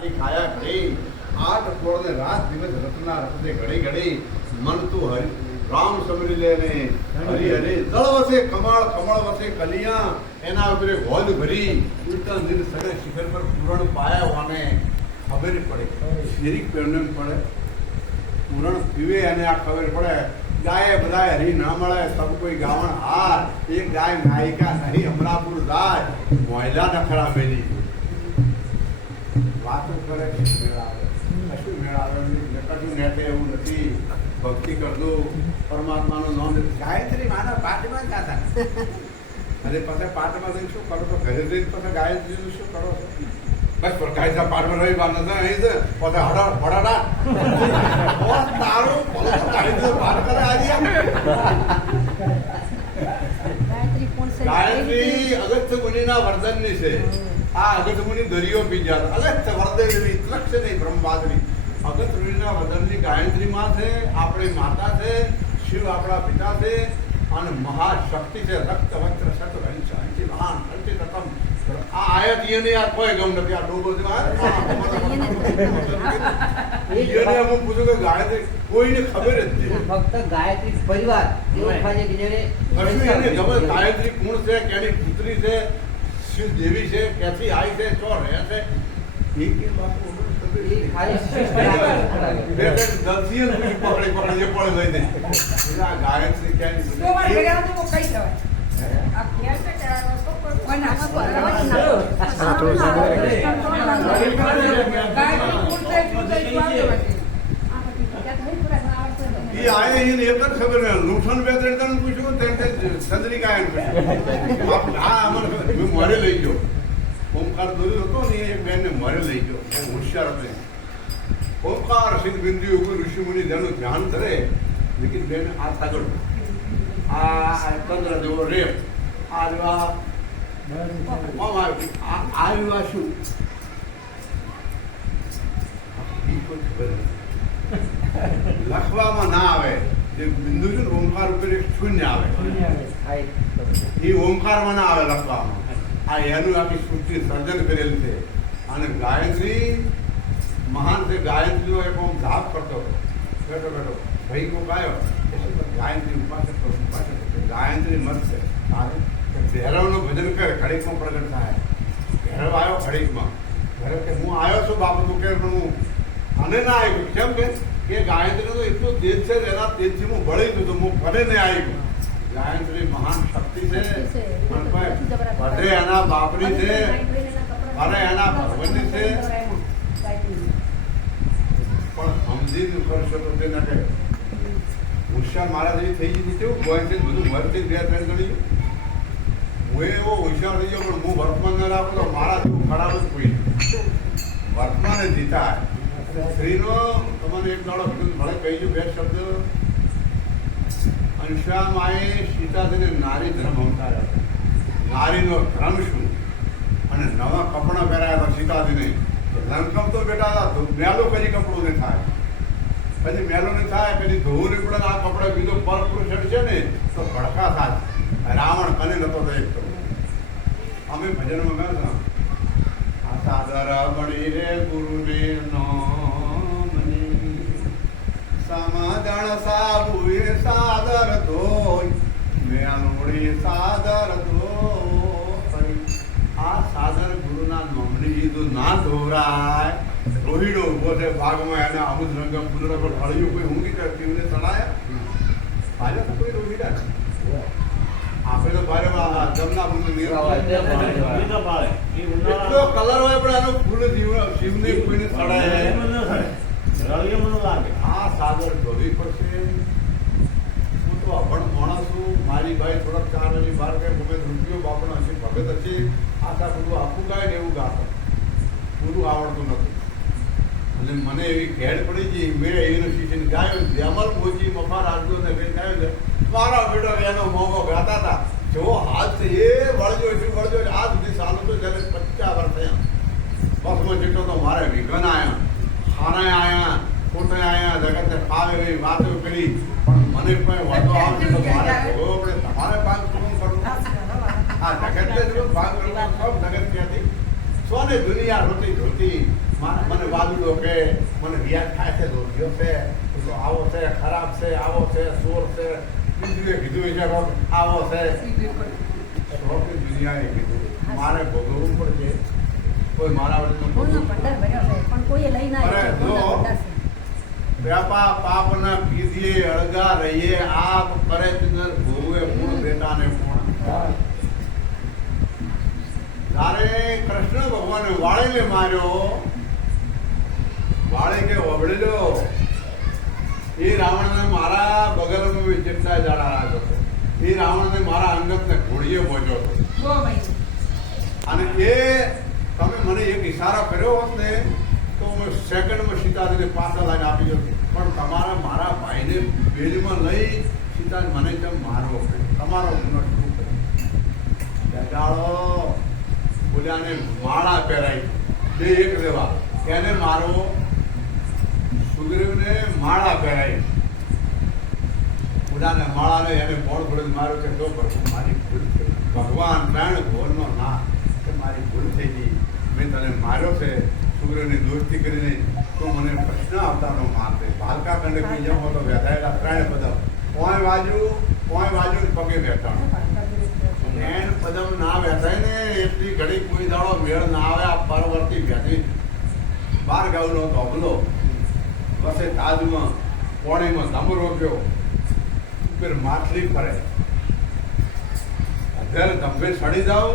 ખાયા ઘડી આઠ અઠવાડિયે રાત દિવસ રત્ના રખતે ઘડી ઘડી મન તું હરિ રામ સમરી લે ને હરિ હરિ દળ વસે કમળ કમળ વસે કલિયા એના ઉપર હોજ ભરી ઉલટા નીર સગે શિખર પર પૂરણ પાયા વાને ખબર પડે શિરીક પેરને પડે પૂરણ પીવે અને આ ખબર પડે ગાય બધાય હરી ના મળે સબ કોઈ ગાવણ હાર એક ગાય નાયિકા નહીં અમરાપુર જાય મોયલા નખરા મેલી વાતો કરે મેળાવે કશું મેળાવે કશું નેટે એવું નથી ભક્તિ કરજો પરમાત્માનું નામ ગાયત્રી માના પાઠમાં જ ગાતા અને પછી પાઠમાં જઈને શું કરો તો ઘરે જઈને પછી ગાયત્રીનું શું કરો છો બસ પર કાયદા પાઠમાં રહી વાર નથી અહીં છે પછી હડાડા તારું કાયદો પાઠ કરે આજે ગાયત્રી અગત્ય મુનિના વર્ધનની છે આ અગત્ય મુનિ દરિયો પી ગયા અગત્ય વર્ધનની લક્ષ્ય નહીં બ્રહ્મવાદની અગત્ય મુનિના વર્ધનની ગાયત્રી માં છે આપણી માતા છે શિવ આપણા પિતા છે અને મહાશક્તિ છે રક્ત વસ્ત્ર સત હંસ હંસી મહાન હંસી રતમ આ આયત ઈને યાર કોઈ ગમ નથી આ ડોબો છે ઈને હું પૂછું કે ગાયત્રી કોઈને ખબર જ નથી ફક્ત ગાયત્રી પરિવાર એવો ખાલી કે જેને ગાયત્રી કોણ છે કેની પુત્રી છે શિવ દેવી છે ક્યાંથી આવી છે ચો રહે છે એક બાપુ ગાયત્રી ખબર નુકસાન બે ત્રણ પૂછ્યું ચંદ્રી ગાયન મોરે લઈ ગયો ઓમકાર દોર્યો હતો ને એ બેન ને મોરે લઈ ગયો હોશિયાર હતી ઓમકાર સિદ્ધ બિંદુ ઉપર ઋષિ મુનિ જેનું ધ્યાન કરે લેકિન બેન આ તગડ આ ચંદ્ર જેવો રેપ આ શું લખવામાં ના આવે જે બિંદુ છે ને ઓમકાર ઉપર એક શૂન્ય આવે એ ઓમકારમાં ના આવે લખવામાં આ એનું આખી સૃષ્ટિ સર્જન કરેલ છે અને ગાયત્રી મહાન છે ગાયત્રીનો એક જાપ કરતો બેઠો બેઠો ભાઈ કો ગાયો ગાયત્રી ઉપાસક ગાયત્રી મત છે ભૈરવનું ભજન કરે ઘડીકમાં પ્રગટ થાય ભૈરવ આવ્યો ઘડીકમાં ભૈરવ કે હું આવ્યો છું બાપુ તું કે હું અને ના આવ્યું કેમ કે ગાયત્રી તો એટલું તેજ છે એના તેજથી હું ભળી ગયું તો હું ભલે ને આવ્યું ગાયત્રી મહાન શક્તિ છે ભલે એના બાપરી છે ભલે એના ભગવતી છે પણ સમજી કરશો તો તે ના કહે હોશિયાર મારા જેવી થઈ ગઈ કેવું ગોય છે બધું વર્તી બે ત્રણ ગણી હું એવો હોશિયાર થઈ ગયો પણ હું વર્તમાન ન રાખું તો મારા જેવું ખરાબ જ કોઈ વર્તમાને જીતા સ્ત્રીનો તમને એક દાડો ભલે કહી ગયું બે શબ્દ અંશામાએ સીતાજીને નારી ધર્મ અવતાર્યા નારીનો ધર્મ શું અને નવા કપડાં પહેરાયા હતા સીતાજીને લંકમ તો બેટા મેલો કરી કપડું ને થાય પછી મેલો ને થાય પછી ધોવું ને પડે આ કપડા બીજો પર પુરુષ છે ને તો ભડકા થાય રાવણ કને નતો તો એક તો અમે ભજનમાં ગયા આ સાદર બની રે ગુરુને નામની સમાદણ સાબુ એ સાદર ધોઈ મેલોડી સાદર ધોઈ આ સાદર ગુરુના નામની જીધું ના ધોરાય રોહિડો ઉભો છે ભાગમાં એના અમુદ રંગ પુત્ર પર ફળિયું કોઈ ઊંઘી કરતી ને ચડાયા ભાજપ તો કોઈ રોહિડા આપણે તો ભારે જમના ફૂલ એટલો કલર હોય પણ એનો ફૂલ શિવને કોઈને ચડાય આ સાદર ધોવી પડશે હું તો અભણ માણસ છું મારી ભાઈ થોડાક 4 વાગે બહાર ગઈ ગમે રૂપિયો બાપનો હશે ભગત હશે આખા બધું આપવું ગાય ને એવું ગાતો પૂરું આવડતું નથી અને મને એવી ખેડ પડી ગઈ મેં એનું શીશીને ગાયો જેમલ મોજી મફા રાજ્યો ને કઈ ગાયો છે મારા બેટો એનો મોમો ગાતા હતા જો હાથ એ વળજો આ સુધી સાલું તો જ્યારે 50 વર્ષ થયા બસમાં જેટલો તો મારે વિઘન આવ્યા ખાના આવ્યા કોટે આવ્યા જગતને ફાવે એવી વાતો કરી પણ મને કોઈ વાતો આવે તો મારે આપણે તમારે ભાગ પૂરું કરવું આ જગતને જો ભાગ કરવું સબ જગત ક્યાંથી સોને દુનિયા રોટી ધોતી મને વાદળો કે મને વ્યાજ થાય છે દોષીઓ છે તો આવો છે ખરાબ છે આવો છે ચોર છે બીજું કીધું છે આવો છે દુનિયાએ કીધું મારે ભોગવવું પડશે કોઈ મારા વ્યાપા પાપ ના પીધીએ અળગા રહીએ આપ કરે તિનર ભોગવે પૂર્ણ બેટાને પૂર્ણ તારે કૃષ્ણ ભગવાને વાળેલે માર્યો વાળે કે વબડેલો એ રાવણને મારા બગલમાં જેટલા જાડા રાખ્યો હતો એ રાવણને મારા અંગતને ઘોડીએ પહોંચ્યો હતો અને એ તમે મને એક ઈશારો કર્યો હોત ને તો હું સેકન્ડમાં સીતાજીને પાછા લાઈને આપી દઉં પણ તમારા મારા ભાઈને બેલમાં લઈ સીતાને મને તેમ મારવો તમારો ગુનો શું જગાડો બોલ્યાને માળા પહેરાઈ બે એક લેવા એને મારો સુગ્રીવને માળા પહેરાઈ બોલ્યાને માળાને એને બોળ ઘોડી માર્યો કે તો મારી ભૂલ થઈ ભગવાન પ્રાણ ભોરનો ના કે મારી ભૂલ થઈ ગઈ મેં તને માર્યો છે સુગ્રીવની દોસ્તી કરીને તો મને પ્રશ્ન આવતાનો મારતે ભાલકા કંડે પી જાઉં તો વેધાયેલા ત્રણ પદમ કોઈ બાજુ પગે બેઠાણું એન પદમ ના બેઠાય ને એટલી ઘડી કોઈ દાડો મેળ ના આવે આ પરવર્તી બેઠી 12 ગાઉનો ધોબલો બસે તાજમાં પોણીમાં ધમ રોક્યો ઉપર માછલી ફરે અધર ધંભે સડી જાવ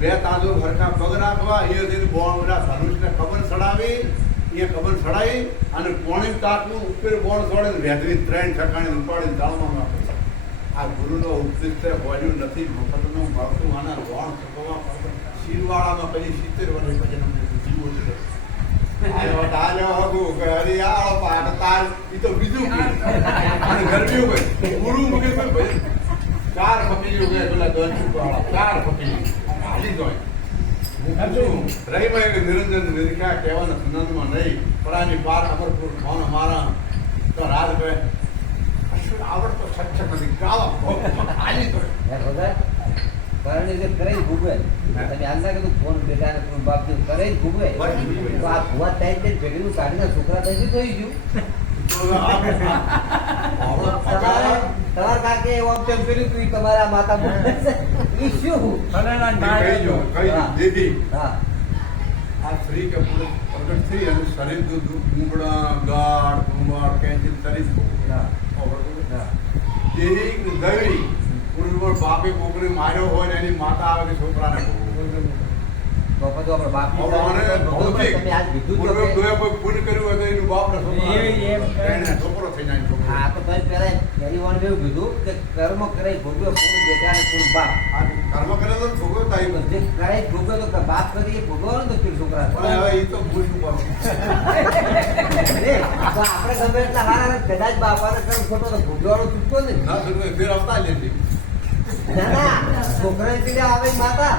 બે તાજો ઘરના પગ રાખવા એ દિન બોણ બધા ધનુષને કબર ચડાવી એ કબર ચડાવી અને પોણી તાકનું ઉપર બોણ છોડે વેધવી 3 ઠકાણે ઉપાડીને દાળમાં નાખે આ ગુરુનો ઉપદેશ છે બોલ્યું નથી મફતનું મળતું આના બોણ ચૂકવવા પડતું શિરવાળામાં પછી 70 વર્ષ ભજન અમને જીવો છે આયો તાજો હગુ હરિયાળો પાટ તાર ઈ તો બીજું કે અને ગરમીઓ ભાઈ ગુરુ મુકે ભાઈ 4 ફકીઓ કે પેલા 10 વાળા 4 ફકીઓ હાલી જોય રહીમાં એક નિરંજન નિરીક્ષા કહેવાના સુનંદમાં નહીં પરાની પાર અમરપુર ખાન મારા તો રાજ કહે અશ્વિન આવડતો સક્ષમ નથી ગાવા હાલી જોય કરણી જે કરે ભૂગવે તમે આંદા કે ફોન બેટા ને ફોન બાપ જે કરે ભૂગવે તો આ ભુવા ટાઈમ તે ભેગીનું કાઢીને છોકરા થઈ ગયું તમારા કાકે એવો તેમ કર્યું તું તમારા માતા ઈ શું દેખી આ શ્રી કે પ્રગટ થઈ અને શરીર ડુંગળા ગાઢ ડુંગળ કેન્સિલ શરીર દેહી દવી પુરુષ બાપે કોકરી માર્યો હોય ને એની માતા આવે કે છોકરાને છોકરો થઈ જાય હા તો પેલા પહેલી વાર એવું કીધું કે કર્મ કરે ભોગવ્યો પૂરું બેટા ને પૂરું બાપ કર્મ કરે તો છોકરો થાય જે કરે ભોગવ્યો તો બાપ કરી ભોગવવાનું તો કેવું છોકરા હવે એ તો ભૂલ શું કરું તો આપણે ગમે એટલા હારા કદાચ બાપાને કર્મ ખોટો તો ભોગવવાનો છૂટકો ને ના છૂટકો ફેર આવતા જ નથી ના છોકરા પીડે આવે માતા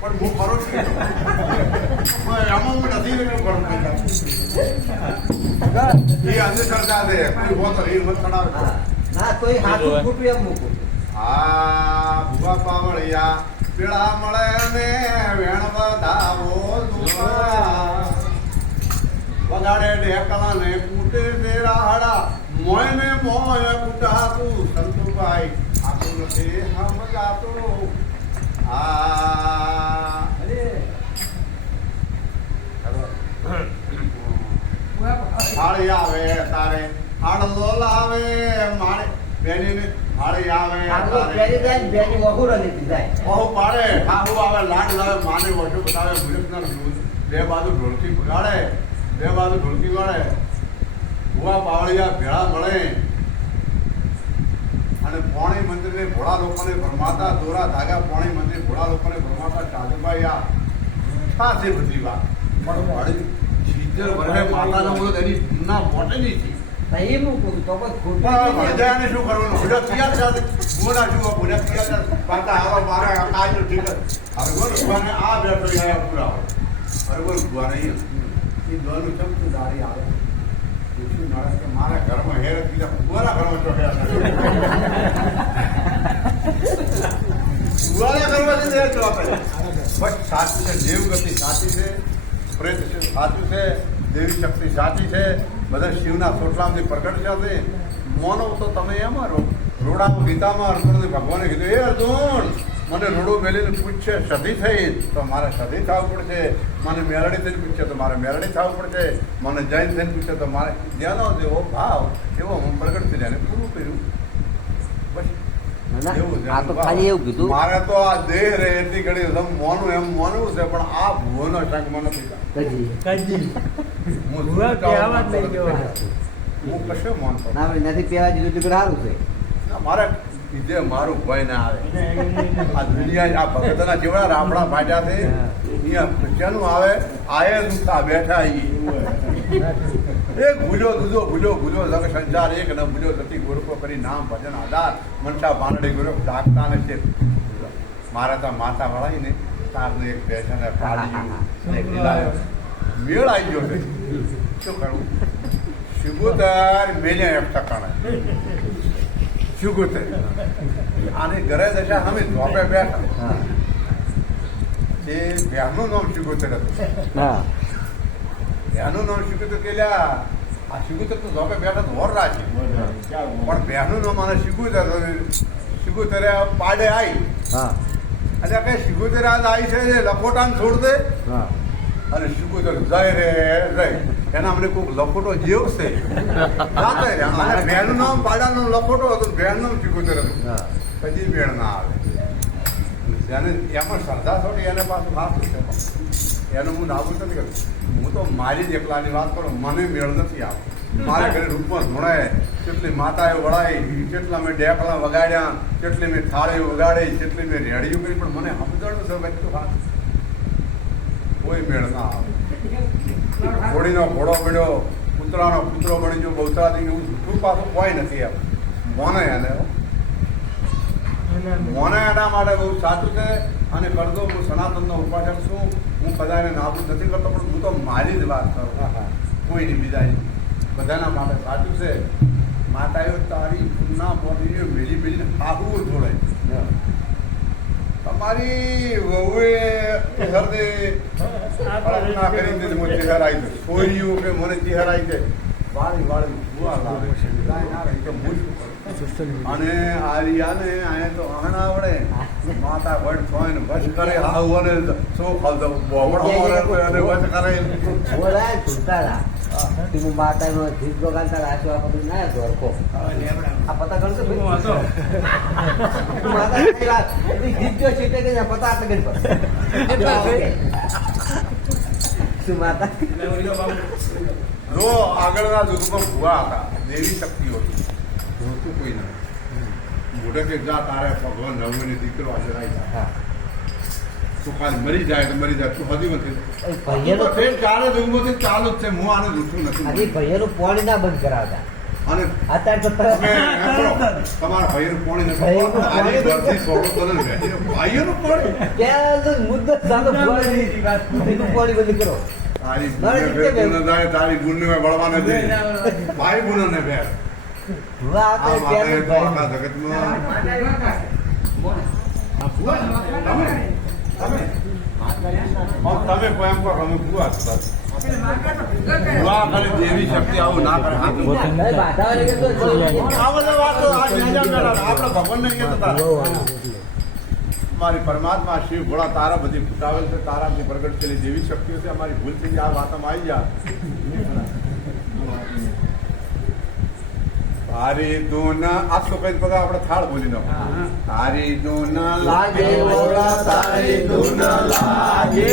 પણ હું ખરો છું આમાં હું નથી એ અંધશ્રદ્ધા છે કોઈ હોતો એ મત ચડાવે ના તો એ હાથું ફૂટ્યું એમ મૂકું આ ભૂવા પાવળિયા પીળા મળે ને વેણ વધાવો વગાડે ઢેકલા ને કૂટે તેરાડા મોય ને મોય કૂટાતું સંતુભાઈ આતું નથી સમજાતું થાળી આવે તારે હાડલો લાવે મારે બેની થાળી આવે બહુ પાડે ખાવું આવે લાડ લાવે માને વઢું બતાવે મુલકના બે બાજુ ઢોલકી બગાડે બે બાજુ ઢોલકી વાળે ભુવા પાવળિયા ભેળા મળે અને પોણી મંદિરને ભોળા લોકોને ભરમાતા દોરા ધાગા પોણી મંદિર ભોળા લોકોને ભરમાતા સાધુભાઈ આ સાથે બધી વાત પણ શીતળ ભરે માતાના બોલો એની ના મોટે નહીં થઈ શું કરવાનું ભૂડા તૈયાર સાથે બોલા છું ભૂડા તૈયાર પાતા આવા મારે આજુ ઠીક હવે બોલ ભૂવાને આ બેઠો આયા પૂરા હવે બોલ ભૂવા નહીં એ દોનું ચમતું દારી આવે મારા ઘરમાં હેર બીજા ભૂવાના ઘરમાં ચોટ્યા ભૂવાના ઘરમાં બસ સાચી છે દેવગતિ સાચી છે પ્રેત સાચું છે, દેવી શક્તિ સાચી છે, બધા શિવના સોટલામાંથી પ્રગટ છે. મોનો તો તમે એમ રોડામાં ગીતામાં અર્જુનને ભગવાને કીધું, એ અર્જુન મને રોડું મેલીને પૂછશે સધી થઈ તો મારે સધી થવું પડશે, મને મેરડી થઈને પૂછશે તો મારે મેરડી થવું પડશે, મને જૈન થઈને પૂછશે તો મારે જેનો જેવો ભાવ એવો હું પ્રગટ થઈ જાય પૂરું કર્યું. આ તો ખાલી એવું કીધું મારે તો આ દેહ રે એટલી ઘડી મોનું એમ મોનવું છે, પણ આ ભૂવાનો શંખ મને નથી. હું કશું માનતો નથી પીવા દીધું તો સારું છે. મારે બીજે મારું ભય ના આવે. આ દુનિયા આ ભગતના જેવડા રામડા ફાટ્યા છે અહીંયા ક્રિશ્ચિયનો આવે આયે દુખા બેઠા એક ભૂજો દૂજો ભૂજો લગ સંસાર એક ન ભૂજો સતી ગુરુકો કરી નામ ભજન આધાર મનસા બાંધડી ગુરુ જાગતા ને છે. મારે તો માતા વળાઈને તારને એક બેસન પાડી મેળ આવી ગયો છે. શું કરવું? શિગોતર મેલે એક ટકાણા શિગોતર આને ઘરે દશા અમે ધોપે બેઠા એ બહેનનું નામ શિગોતર હતું. બહેનનું નામ શિગોતર કેલ્યા આ શિગોતર તો ધોપે બેઠા તો હોર રાખી, પણ બહેનનું નામ આને શિગોતરે પાડે આવી અને કઈ શિગોતર આજ આવી છે લખોટાને છોડ દે અને શિગોતર જાય રે જાય એના અમને કોઈક લખોટો જેવ છે બહેનનું નામ પાડાનો લખોટો હતો, બહેનનું નામ શિગોતર હતું. કદી બેન ના આવે જેને એમાં શ્રદ્ધા થોડી એને પાછું ખાતું છે. એનું હું નાબૂદ નથી કરતું. હું તો મારી જ એકલાની વાત કરું, મને મેળ નથી આવતો. મારા ઘરે રૂપમાં ધોણાય કેટલી માતાએ વળાઈ, કેટલા મેં ડેકલા વગાડ્યા, કેટલી મેં થાળી વગાડી, કેટલી મેં રેડિયું કરી, પણ મને સમજણું છે બધું હાથ કોઈ મેળ ના આવે. ઘોડીનો ઘોડો પડ્યો, કૂતરાનો કૂતરો બની ગયો, બહુતરાથી એવું જૂઠું પાછું કોઈ નથી એમ મોને એને મોને એના માટે બહુ સાચું છે. અને કરતો હું સનાતનનો ઉપાસક છું, હું બધાને નાબૂદ નથી કરતો, પણ હું તો મારી જ વાત કરું, કોઈની બીજાની. બધાના માટે સાચું છે. માતાઓ તારી ના મોટી મેલી મેલીને ખાવું જોડે. તમારી વહુએ હરદે કલ્પના કરી દીધી મને ચહેર આવી જાય, છોરીઓ કે મને ચહેર આવી જાય વાળી ભૂવા લાવે તો હું શું કરું? અને આર્યાને અહીંયા તો અહણ આવડે માતા વડ થોય ને વચ કરે આવું અને શું ખાવતો બોવડો અને વચ કરે બોલાય સુતારા તું માતાનો જીભ ગાલતા રાશો આ બધું ના દોરકો આ પતા કરતો હતો માતા ની વાત એ જીભ જો છેટે કે પતા આટલે ગઈ પર તું માતા જો આગળના યુગમાં ભૂવા હતા, દેવી શક્તિઓ હતી, જોતું કોઈ ના મોઢે કે જા તારે ભગવાન નવની દીકરો હાજર આવી જાય તું ખાલી મરી જાય તો મરી જાય, તું હજી નથી ચાલે યુગમાંથી ચાલુ જ છે. હું આને જૂઠું નથી. ભૈયાનું પોણી ના બંધ કરાવતા અને અત્યારે તો તમારા ભાઈનું પોણી નથી ભાઈઓનું પોણી મુદ્દો પોણી બંધ કરો. તારી ગુણ વળવા નથી ભાઈ ગુનો ને ફેર દેવી શક્તિ આવું ના કરે. આપડે ભગવાન ને મારી પરમાત્મા શિવ ભોળા તારા બધી ફૂટાવેલ છે, તારાથી પ્રગટ થયેલી દેવી શક્તિઓ છે. અમારી ભૂલ થઈ જાય આ વાતમાં આવી જા. તારી દૂન આ તો કઈ બધા આપણે થાળ બોલી દો. તારી દૂન લાગે ભોળા, તારી દૂન લાગે,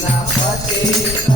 Parvati